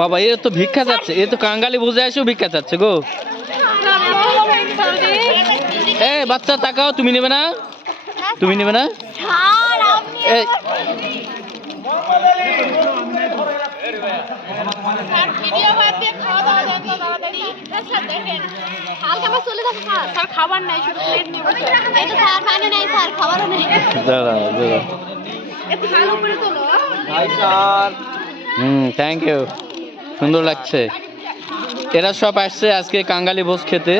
বাবা এ তো ভিক্ষা যাচ্ছে, এ তো কাঙ্গালি বুঝে আসেও ভিক্ষা যাচ্ছে গো। এ বাচ্চা তাকাও, তুমি নেবে না? তুমি নেবে না? খাবার নাই, শুধু প্লেট নিব স্যার, পানি নাই স্যার, খাবারও নাই। থ্যাংক ইউ, সুন্দর লাগছে। এরা সব আসছে আজকে কাঙ্গালি ভোজ খেতে।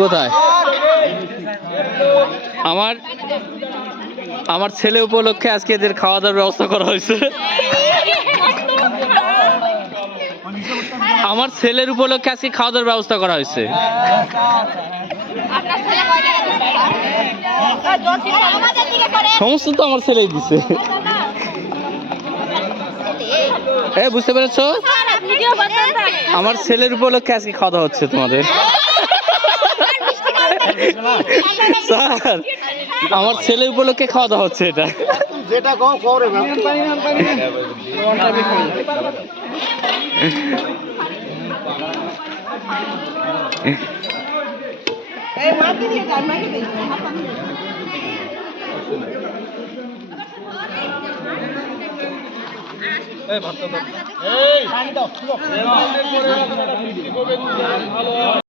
কোথায় আমার ছেলে উপলক্ষে আজকে এদের খাওয়া দাওয়ার ব্যবস্থা করা হয়েছে। আমার ছেলের উপলক্ষে আজকে খাওয়া দাওয়ার ব্যবস্থা করা হয়েছে। সমস্ত তো আমার ছেলেই দিছে। বুঝতে পেরেছো? আমার ছেলের উপলক্ষে আজকে খাওয়া দাওয়া হচ্ছে তোমাদের। স্যার আমার ছেলের উপলক্ষে খাওয়া দাওয়া হচ্ছে এটা। যেটা ভাত